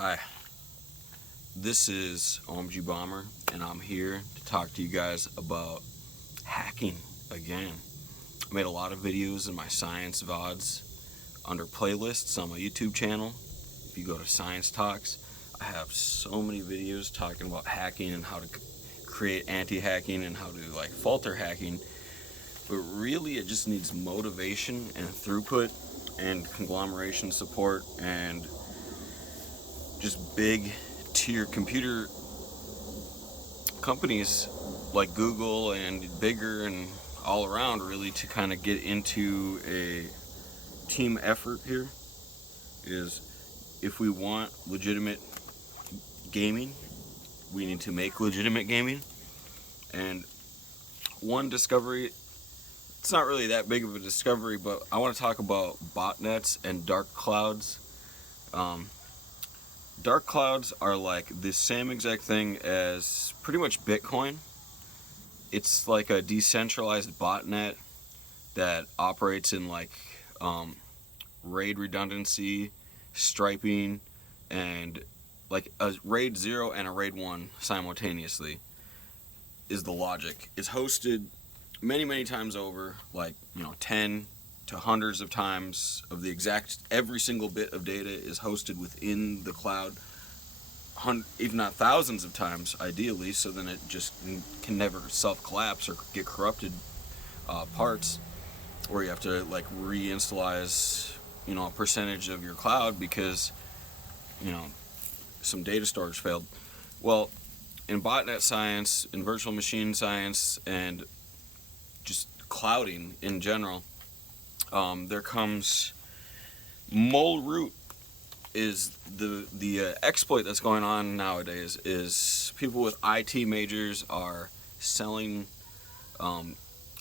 Hi, this is OMG Bomber, and I'm here to talk to you guys about hacking again. I made a lot of videos in my science VODs under playlists on my YouTube channel. If you go to Science Talks, I have so many videos talking about hacking and how to create anti-hacking and how to falter hacking. But really, it just needs motivation and throughput and conglomeration support and just big tier computer companies like Google and bigger and all around, really, to kind of get into a team effort here. Is if we want legitimate gaming, we need to make legitimate gaming. And one discovery, it's not really that big of a discovery, but I want to talk about botnets and dark clouds. Dark clouds are like the same exact thing as pretty much Bitcoin. It's like a decentralized botnet that operates in RAID redundancy, striping, and like a RAID 0 and a RAID 1 simultaneously is the logic. It's hosted many times over, 10 to hundreds of times of the exact, every single bit of data is hosted within the cloud, if not thousands of times ideally, so then it just can never self-collapse or get corrupted parts, or you have to reinstalize a percentage of your cloud because some data storage failed. Well, in botnet science, in virtual machine science, and just clouding in general, there comes Root is the exploit that's going on nowadays. Is people with IT majors are selling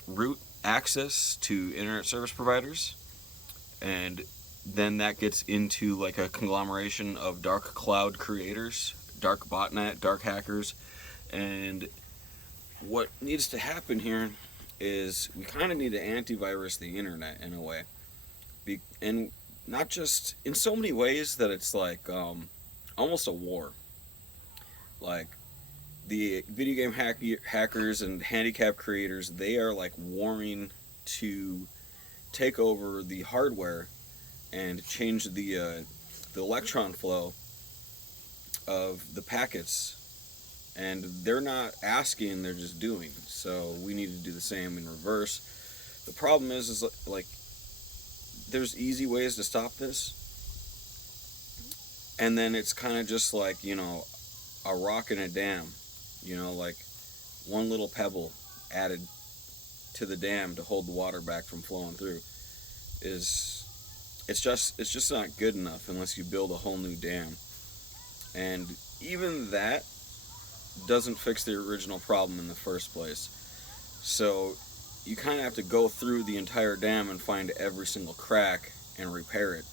root access to internet service providers, and then that gets into a conglomeration of dark cloud creators, dark botnet, dark hackers. And what needs to happen here is we kind of need to antivirus the internet in a way, and not just in so many ways that it's almost a war. Like the video game hackers and handicap creators, they are warring to take over the hardware and change the electron flow of the packets. And they're not asking, they're just doing. So we need to do the same in reverse. The problem is there's easy ways to stop this. And then it's kind of just a rock in a dam. One little pebble added to the dam to hold the water back from flowing through. It's just not good enough unless you build a whole new dam. And even that doesn't fix the original problem in the first place. So you kind of have to go through the entire dam and find every single crack and repair it.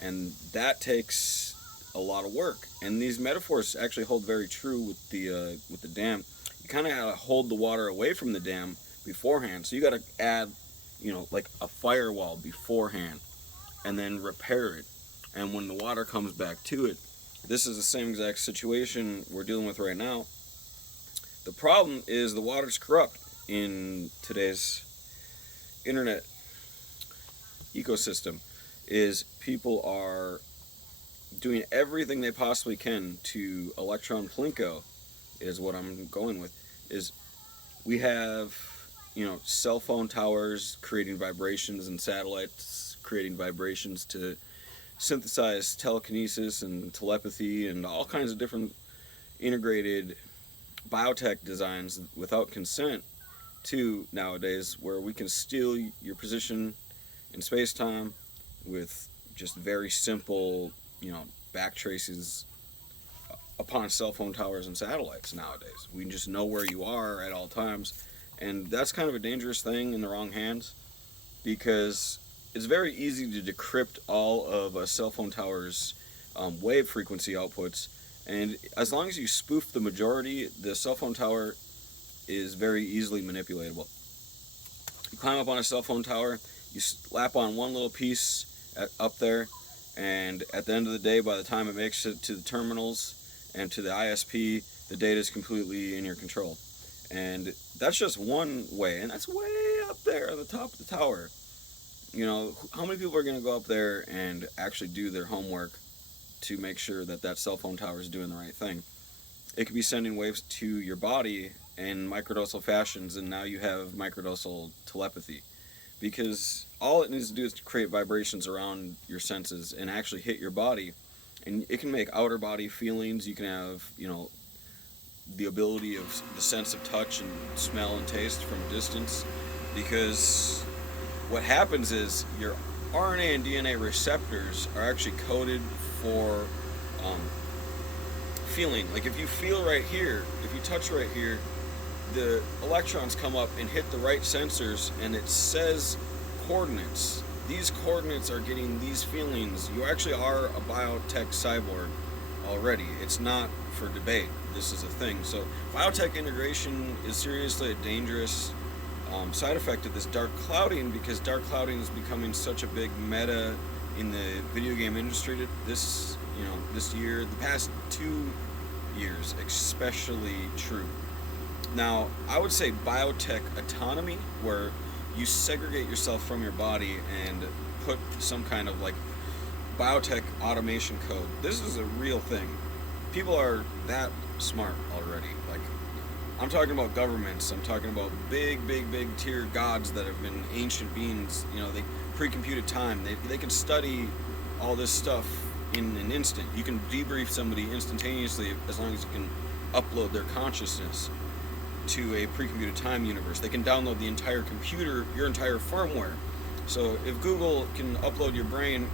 And that takes a lot of work. And these metaphors actually hold very true with the dam. You kind of gotta hold the water away from the dam beforehand. So you gotta add, a firewall beforehand, and then repair it. And when the water comes back to it, this is the same exact situation we're dealing with right now. The problem is the water's corrupt in today's internet ecosystem. Is people are doing everything they possibly can to electron plinko, is what I'm going with. Is we have cell phone towers creating vibrations and satellites creating vibrations to synthesize telekinesis and telepathy and all kinds of different integrated biotech designs without consent to nowadays, where we can steal your position in space-time with just very simple back traces upon cell phone towers and satellites nowadays. We can just know where you are at all times, and that's kind of a dangerous thing in the wrong hands, because it's very easy to decrypt all of a cell phone tower's wave frequency outputs, and as long as you spoof the majority, the cell phone tower is very easily manipulatable. You climb up on a cell phone tower, you slap on one little piece up there, And at the end of the day, by the time it makes it to the terminals and to the ISP, the data is completely in your control. And that's just one way, and that's way up there on the top of the tower. You know, how many people are going to go up there and actually do their homework to make sure that that cell phone tower is doing the right thing? It could be sending waves to your body in microdosal fashions, and now you have microdosal telepathy. Because all it needs to do is to create vibrations around your senses and actually hit your body. And it can make outer body feelings. You can have, you know, the ability of the sense of touch and smell and taste from a distance. Because what happens is your RNA and DNA receptors are actually coded for feeling. Like if you feel right here, if you touch right here, the electrons come up and hit the right sensors, and it says coordinates. These coordinates are getting these feelings. You actually are a biotech cyborg already. It's not for debate. This is a thing. So biotech integration is seriously a dangerous side effect of this dark clouding, because dark clouding is becoming such a big meta in the video game industry this year, the past 2 years especially true. Now, I would say biotech autonomy, where you segregate yourself from your body and put some kind of like biotech automation code. This is a real thing. People are that smart already. Like, I'm talking about governments. I'm talking about big tier gods that have been ancient beings. You know, they pre-computed time. They can study all this stuff in an instant. You can debrief somebody instantaneously as long as you can upload their consciousness to a pre-computed time universe. They can download the entire computer, your entire firmware. So if Google can upload your brain,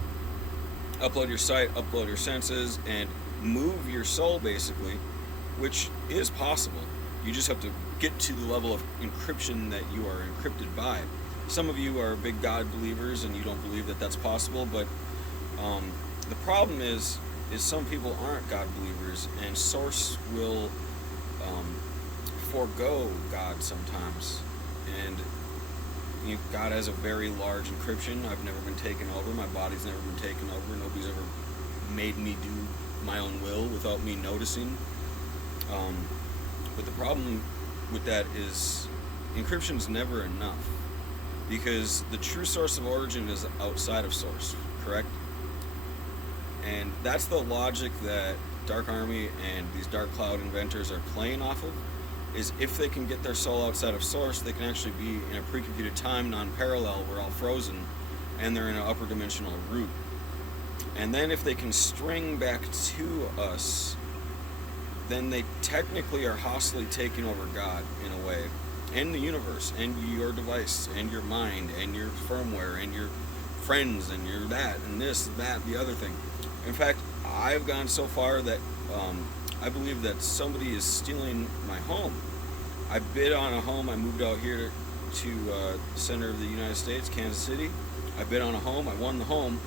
upload your sight, upload your senses, and move your soul basically, which is possible. You just have to get to the level of encryption that you are encrypted by. Some of you are big God believers and you don't believe that that's possible, but the problem is some people aren't God believers, and Source will forego God sometimes. And God has a very large encryption. I've never been taken over. My body's never been taken over. Nobody's ever made me do my own will without me noticing. But the problem with that is encryption's never enough, because the true source of origin is outside of Source, correct? And that's the logic that Dark Army and these Dark Cloud inventors are playing off of, is if they can get their soul outside of Source, they can actually be in a pre-computed time, non-parallel, we're all frozen, and they're in an upper dimensional root. And then if they can string back to us, then they technically are hostily taking over God in a way, and the universe, and your device, and your mind, and your firmware, and your friends, and your that, and this, that, the other thing. In fact, I've gone so far that I believe that somebody is stealing my home. I bid on a home. I moved out here to the center of the United States, Kansas City. I bid on a home. I won the home.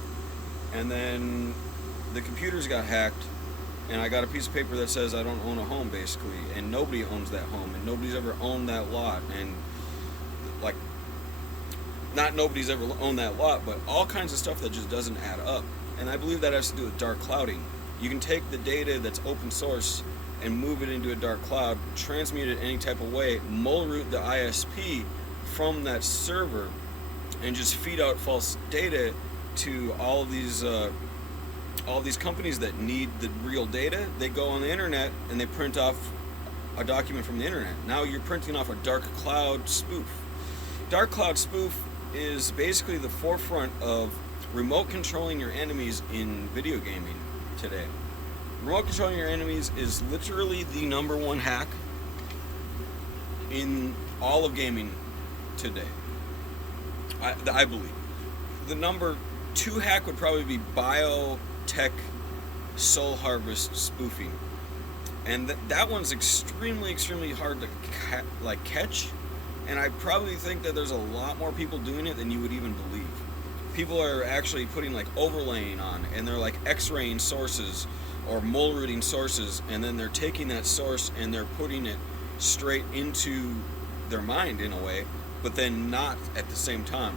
And then the computers got hacked, and I got a piece of paper that says I don't own a home, basically. And nobody owns that home, and nobody's ever owned that lot. And, like, not nobody's ever owned that lot, but all kinds of stuff that just doesn't add up. And I believe that has to do with dark clouding. You can take the data that's open source and move it into a dark cloud, transmute it any type of way, mull root the ISP from that server, and just feed out false data to all these companies that need the real data. They go on the internet and they print off a document from the internet. Now you're printing off a dark cloud spoof. Dark cloud spoof is basically the forefront of remote controlling your enemies in video gaming today. Remote controlling your enemies is literally the number one hack in all of gaming today. I believe. The number 2 hack would probably be biotech soul harvest spoofing. And that one's extremely hard to catch. And I probably think that there's a lot more people doing it than you would even believe. People are actually putting like overlaying on, and they're like x-raying sources or mull rooting sources, and then they're taking that source and they're putting it straight into their mind in a way, but then not at the same time.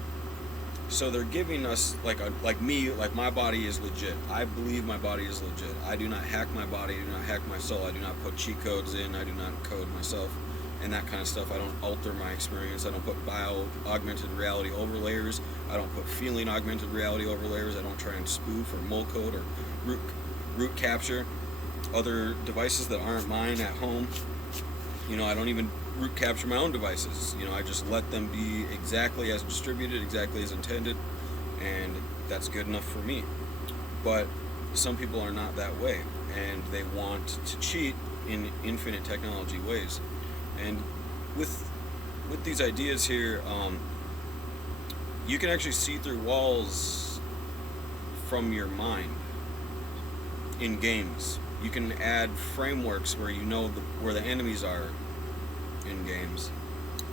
So they're giving us like me, like my body is legit. I believe my body is legit. I do not hack my body. I do not hack my soul. I do not put cheat codes in. I do not code myself and that kind of stuff. I don't alter my experience. I don't put bio augmented reality overlayers. I don't put feeling augmented reality overlayers. I don't try and spoof or mole code or root root capture other devices that aren't mine at home. I don't even root capture my own devices. I just let them be exactly as distributed, exactly as intended, and that's good enough for me. But some people are not that way, and they want to cheat in infinite technology ways. And with these ideas here, you can actually see through walls from your mind in games. You can add frameworks where where the enemies are in games,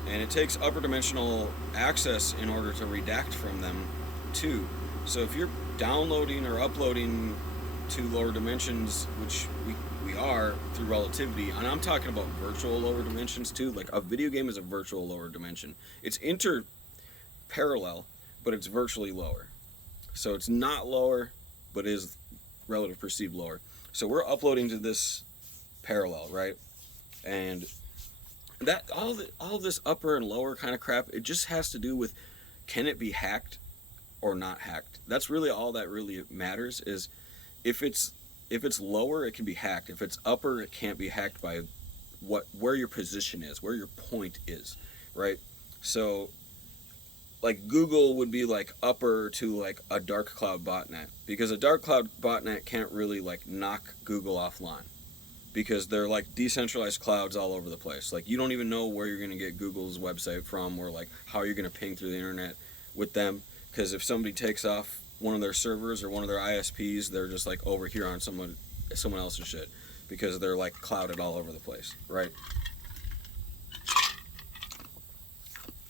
and it takes upper dimensional access in order to redact from them too. So if you're downloading or uploading to lower dimensions, which we are through relativity, and I'm talking about virtual lower dimensions too. Like a video game is a virtual lower dimension. It's inter parallel, but it's virtually lower. So it's not lower, but is relative perceived lower. So we're uploading to this parallel, right? And that all this upper and lower kind of crap, it just has to do with, can it be hacked or not hacked? That's really all that really matters. Is if it's lower, it can be hacked. If it's upper, it can't be hacked by where your position is, where your point is, right? So like Google would be like upper to like a dark cloud botnet, because a dark cloud botnet can't really like knock Google offline, because they're like decentralized clouds all over the place. Like you don't even know where you're going to get Google's website from, or like how you're going to ping through the internet with them, because if somebody takes off one of their servers or one of their ISPs, they're just like over here on someone else's shit, because they're like clouded all over the place, right?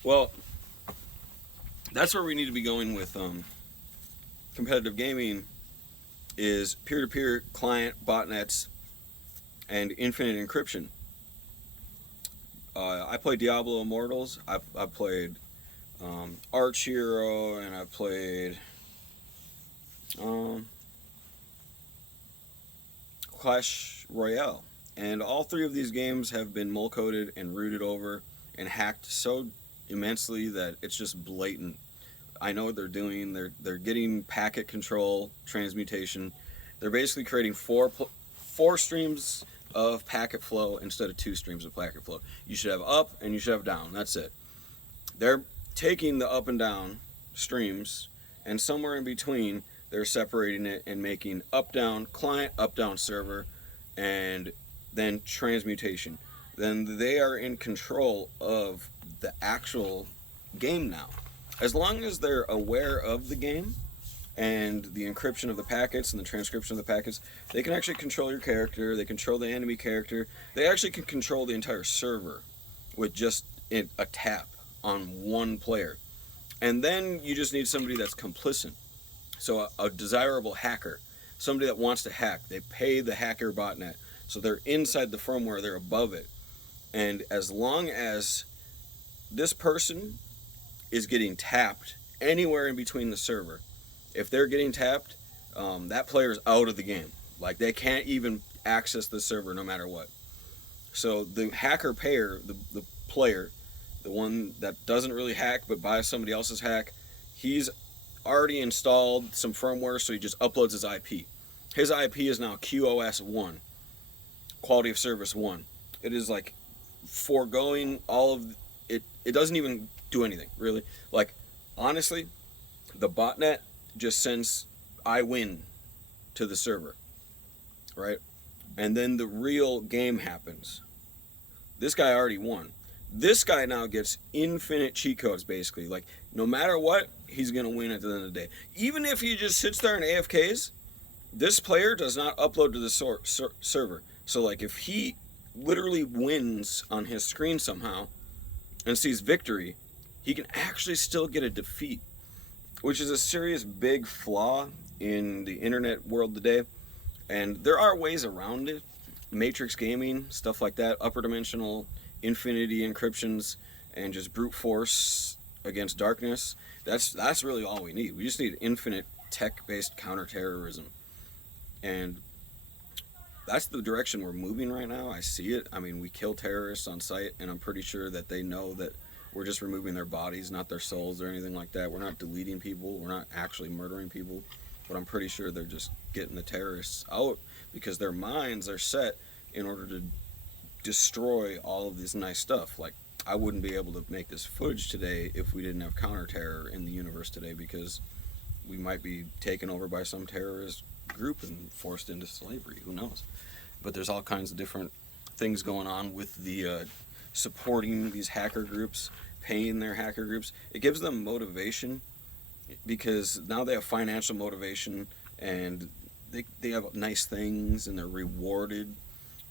Well, that's where we need to be going with competitive gaming, is peer-to-peer client botnets and infinite encryption. I play Diablo Immortals. I've played Arch Hero, and I've played Clash Royale. And all three of these games have been mole coded and rooted over and hacked so immensely that it's just blatant. I know what they're doing. They're getting packet control, transmutation. They're basically creating four streams of packet flow instead of 2 streams of packet flow. You should have up and you should have down. That's it. They're taking the up and down streams, and somewhere in between they're separating it and making up down client, up down server, and then transmutation. Then they are in control of the actual game now. As long as they're aware of the game and the encryption of the packets and the transcription of the packets, they can actually control your character, they control the enemy character, they actually can control the entire server with just a tap on one player. And then you just need somebody that's complicit. So a desirable hacker, somebody that wants to hack, they pay the hacker botnet. So they're inside the firmware, they're above it. And as long as this person is getting tapped anywhere in between the server, if they're getting tapped, that player's out of the game. Like they can't even access the server no matter what. So the hacker payer, the player, the one that doesn't really hack but buys somebody else's hack, he's already installed some firmware, so he just uploads his IP. His IP is now QoS 1, quality of service 1. It is like foregoing all of it. It doesn't even do anything really. Like honestly, the botnet just sends I win to the server, right? And then the real game happens. This guy already won. This guy now gets infinite cheat codes, basically. Like no matter what, he's gonna win at the end of the day. Even if he just sits there and AFKs, this player does not upload to the server. So like if he literally wins on his screen somehow and sees victory, he can actually still get a defeat, which is a serious big flaw in the internet world today. And there are ways around it. Matrix gaming, stuff like that, upper dimensional infinity encryptions, and just brute force against darkness. That's really all we need. We just need infinite tech-based counterterrorism, and that's the direction we're moving right now. I see it. I mean, we kill terrorists on sight, and I'm pretty sure that they know that we're just removing their bodies, not their souls or anything like that. We're not deleting people. We're not actually murdering people. But I'm pretty sure they're just getting the terrorists out because their minds are set in order to destroy all of this nice stuff. Like, I wouldn't be able to make this footage today if we didn't have counter-terror in the universe today, because we might be taken over by some terrorist group and forced into slavery. Who knows? But there's all kinds of different things going on with the supporting these hacker groups, paying their hacker groups. It gives them motivation because now they have financial motivation and they have nice things and they're rewarded.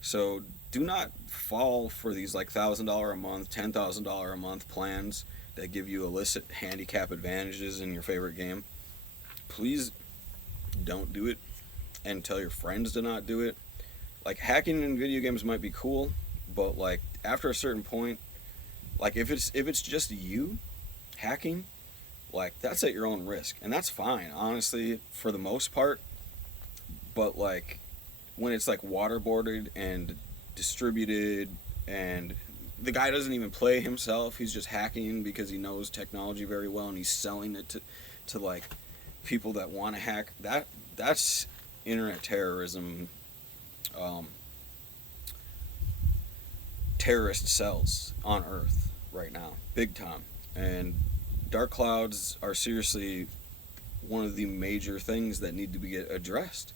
So do not fall for these like $1,000 a month, $10,000 a month plans that give you illicit handicap advantages in your favorite game. Please don't do it, and tell your friends to not do it. Like, hacking in video games might be cool, but like after a certain point, like if it's just you hacking, like that's at your own risk, and that's fine, honestly, for the most part. But like when it's like waterboarded and distributed, and the guy doesn't even play himself, he's just hacking because he knows technology very well and he's selling it to like people that want to hack, that's internet terrorism. Terrorist cells on Earth right now, big time. And dark clouds are seriously one of the major things that need to be addressed.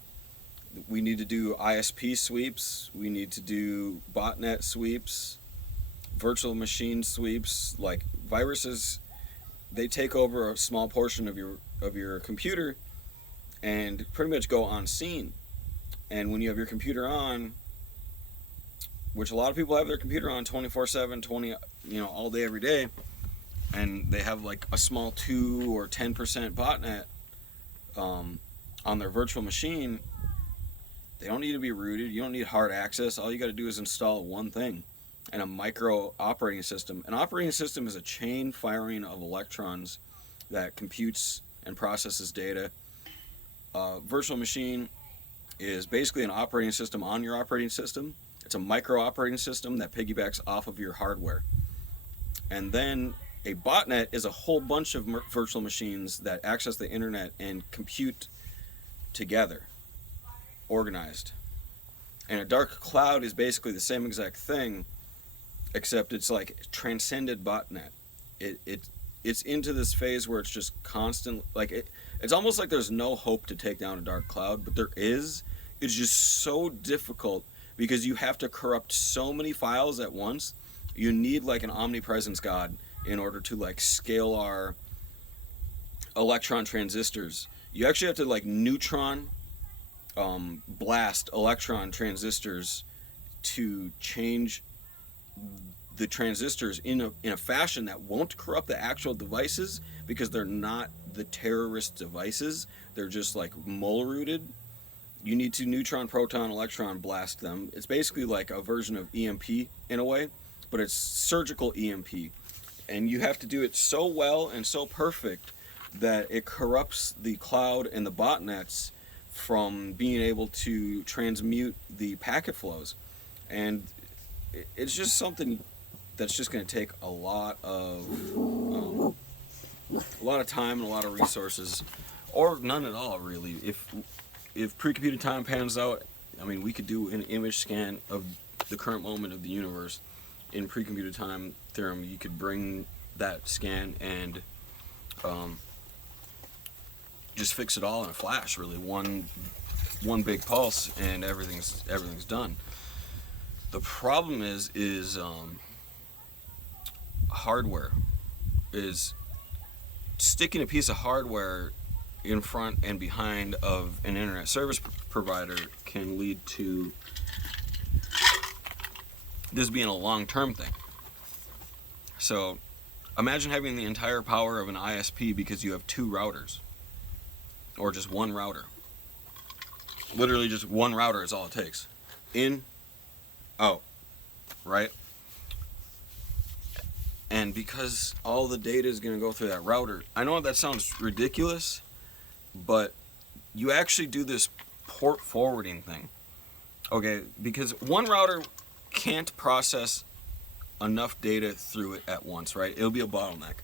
We need to do ISP sweeps, we need to do botnet sweeps, virtual machine sweeps. Like, viruses, they take over a small portion of your computer and pretty much go unseen. And when you have your computer on, which a lot of people have their computer on 24/7, all day, every day, and they have like a small 2 or 10% botnet on their virtual machine, they don't need to be rooted. You don't need hard access. All you got to do is install one thing, and a micro operating system. An operating system is a chain firing of electrons that computes and processes data. Virtual machine is basically an operating system on your operating system. It's a micro operating system that piggybacks off of your hardware. And then a botnet is a whole bunch of virtual machines that access the internet and compute together, organized. And a dark cloud is basically the same exact thing, except it's like transcended botnet. It's into this phase where it's just constant, like it's almost like there's no hope to take down a dark cloud, but there is. It's just so difficult because you have to corrupt so many files at once. You need like an omnipresence god in order to like scale our electron transistors. You actually have to like neutron blast electron transistors to change the transistors in a fashion that won't corrupt the actual devices, because they're not the terrorist devices. They're just like mole rooted. You need to neutron, proton, electron blast them. It's basically like a version of EMP in a way, but it's surgical EMP. And you have to do it so well and so perfect that it corrupts the cloud and the botnets from being able to transmute the packet flows. And it's just something that's just going to take a lot of time and a lot of resources, or none at all, really. If pre-computed time pans out, I mean, we could do an image scan of the current moment of the universe in pre-computed time theorem. You could bring that scan and just fix it all in a flash, really. One big pulse and everything's done. The problem is hardware. Is sticking a piece of hardware in front and behind of an internet service provider can lead to this being a long-term thing. So imagine having the entire power of an ISP because you have 2 routers, or just one router. Literally just one router is all it takes. In, out, right? And because all the data is going to go through that router, I know that sounds ridiculous, but you actually do this port forwarding thing. Okay, because one router can't process enough data through it at once, right? It'll be a bottleneck.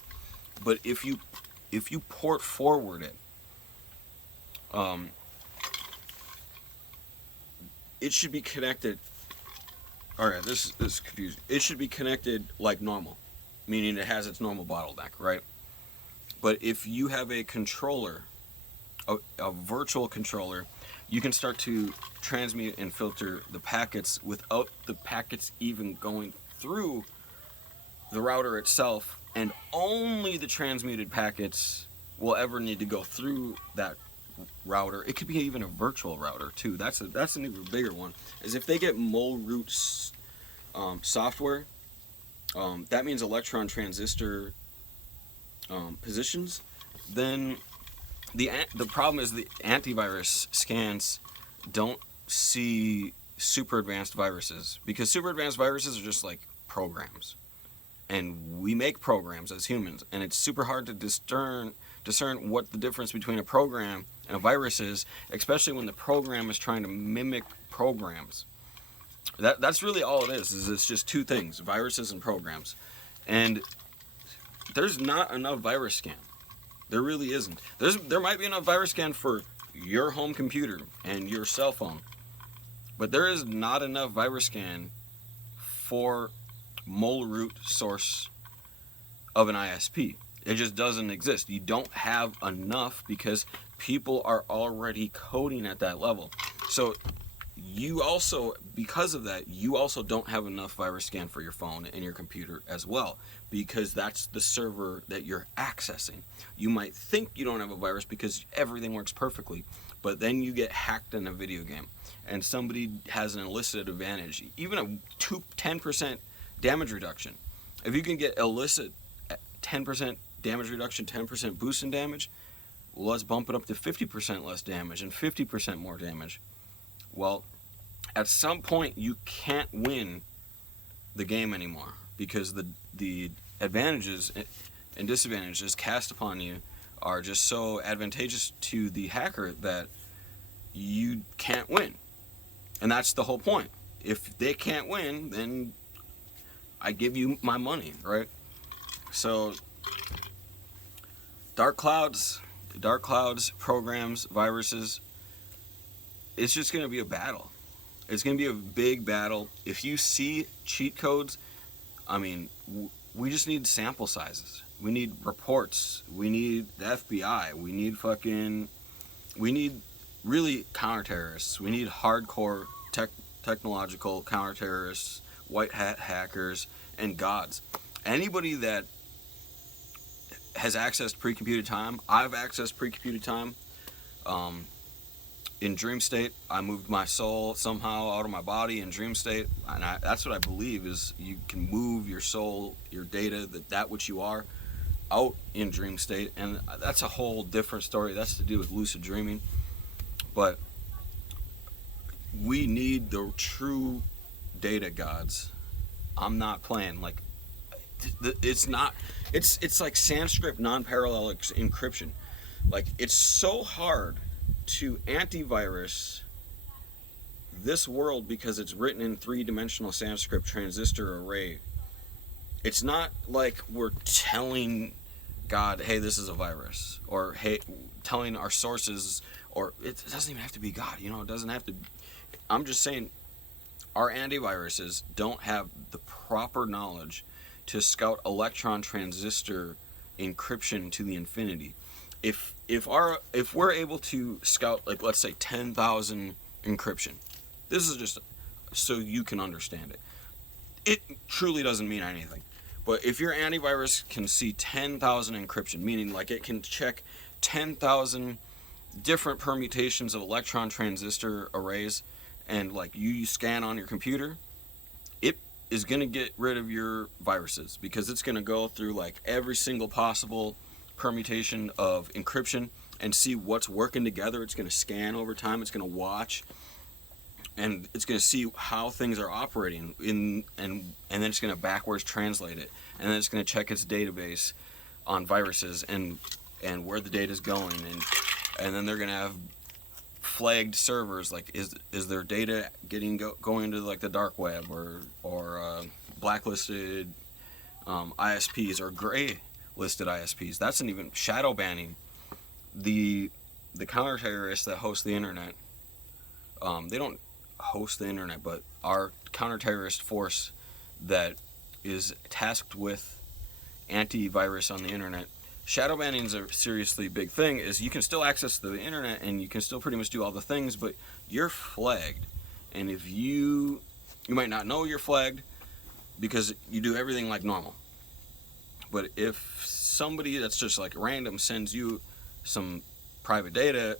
But if you port forward it, it should be connected. All right, this is confusing. It should be connected like normal, meaning it has its normal bottleneck, right? But if you have a controller, a virtual controller, you can start to transmute and filter the packets without the packets even going through the router itself, and only the transmuted packets will ever need to go through that router. It could be even a virtual router too. That's an even bigger one. Is if they get mole root software, that means electron transistor positions. Then the problem is the antivirus scans don't see super advanced viruses, because super advanced viruses are just like programs, and we make programs as humans, and it's super hard to discern what the difference between a program and a virus is, especially when the program is trying to mimic programs. That's really all it is it's just two things: viruses and programs. And there's not enough virus scan. There really isn't. There might be enough virus scan for your home computer and your cell phone, but there is not enough virus scan for mole root source of an ISP. It just doesn't exist. You don't have enough because people are already coding at that level. So you also, because of that, you also don't have enough virus scan for your phone and your computer as well, because that's the server that you're accessing. You might think you don't have a virus because everything works perfectly, but then you get hacked in a video game and somebody has an illicit advantage, even a 10% damage reduction. If you can get illicit 10% damage reduction, 10% boost in damage, well, let's bump it up to 50% less damage and 50% more damage. Well, at some point you can't win the game anymore, because the advantages and disadvantages cast upon you are just so advantageous to the hacker that you can't win. And that's the whole point. If they can't win, then I give you my money, right? So dark clouds, programs, viruses, it's just going to be a battle. It's going to be a big battle. If you see cheat codes, I mean, we just need sample sizes. We need reports. We need the FBI. We need really counter-terrorists. We need hardcore technological counter-terrorists, white hat hackers, and gods. Anybody that has accessed pre-computed time, I've accessed pre-computed time. In dream state, I moved my soul somehow out of my body in dream state, and that's what I believe, is you can move your soul, your data, that which you are, out in dream state, and that's a whole different story. That's to do with lucid dreaming. But we need the true data gods. I'm not playing. Like, it's like Sanskrit non-parallel encryption. Like, it's so hard to antivirus this world because it's written in three-dimensional Sanskrit transistor array. It's not like we're telling God, hey, this is a virus, or hey, telling our sources, or it doesn't even have to be God, it doesn't have to. I'm just saying our antiviruses don't have the proper knowledge to scout electron transistor encryption to the infinity. If we're able to scout, like, let's say 10,000 encryption, this is just so you can understand it. It truly doesn't mean anything. But if your antivirus can see 10,000 encryption, meaning like it can check 10,000 different permutations of electron transistor arrays, and like you scan on your computer, it is going to get rid of your viruses, because it's going to go through like every single possible permutation of encryption and see what's working together. It's going to scan over time. It's going to watch and it's going to see how things are operating and then it's going to backwards translate it, and then it's going to check its database on viruses and where the data is going, and then they're going to have flagged servers, like is their data going into like the dark web or blacklisted ISPs or gray listed ISPs. That's an even shadow banning. The counter terrorists that host the internet, they don't host the internet, but our counter-terrorist force that is tasked with antivirus on the internet. Shadow banning is a seriously big thing. Is you can still access the internet and you can still pretty much do all the things, but you're flagged. And if you might not know you're flagged because you do everything like normal. But if somebody that's just like random sends you some private data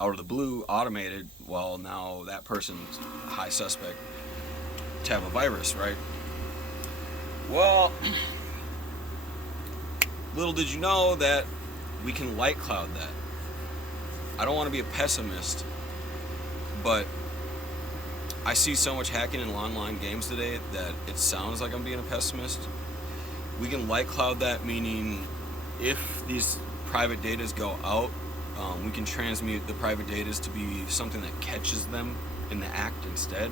out of the blue, automated, well, now that person's a high suspect to have a virus, right? Well, little did you know that we can light cloud that. I don't want to be a pessimist, but I see so much hacking in online games today that it sounds like I'm being a pessimist. We can light cloud that, meaning if these private datas go out, we can transmute the private data to be something that catches them in the act instead.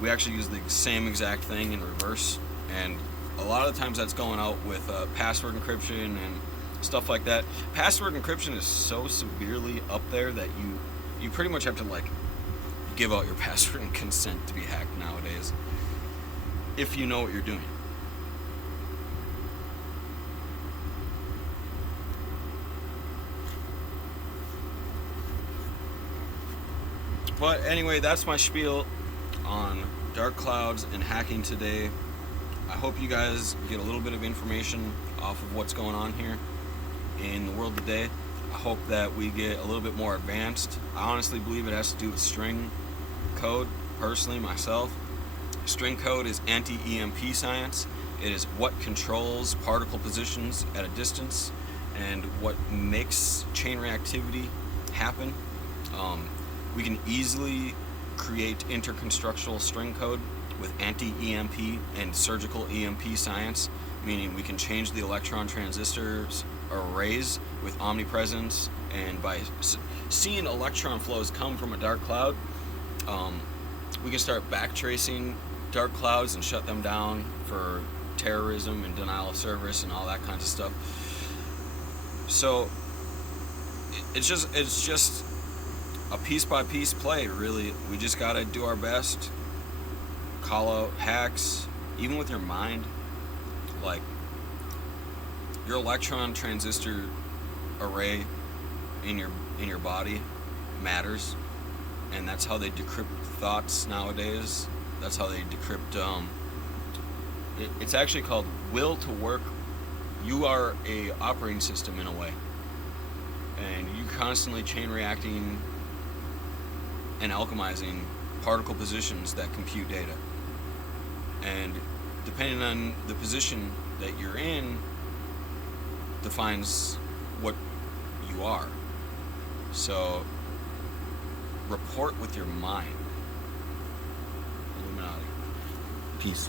We actually use the same exact thing in reverse, and a lot of the times that's going out with password encryption and stuff like that. Password encryption is so severely up there that you pretty much have to like give out your password and consent to be hacked nowadays, if you know what you're doing. But anyway, that's my spiel on dark clouds and hacking today. I hope you guys get a little bit of information off of what's going on here in the world today. I hope that we get a little bit more advanced. I honestly believe it has to do with string code, personally, myself. String code is anti-EMP science. It is what controls particle positions at a distance and what makes chain reactivity happen. We can easily create interconstructual string code with anti-EMP and surgical EMP science, meaning we can change the electron transistors arrays with omnipresence, and by seeing electron flows come from a dark cloud, we can start backtracing dark clouds and shut them down for terrorism and denial of service and all that kinds of stuff. So it's just a piece by piece play, really. We just gotta do our best, call out hacks, even with your mind. Like your electron transistor array in your body matters, and that's how they decrypt thoughts nowadays. That's how they decrypt. It's actually called will to work. You are a operating system in a way, and you're constantly chain reacting and alchemizing particle positions that compute data. And depending on the position that you're in defines what you are. So report with your mind. Illuminati. Peace.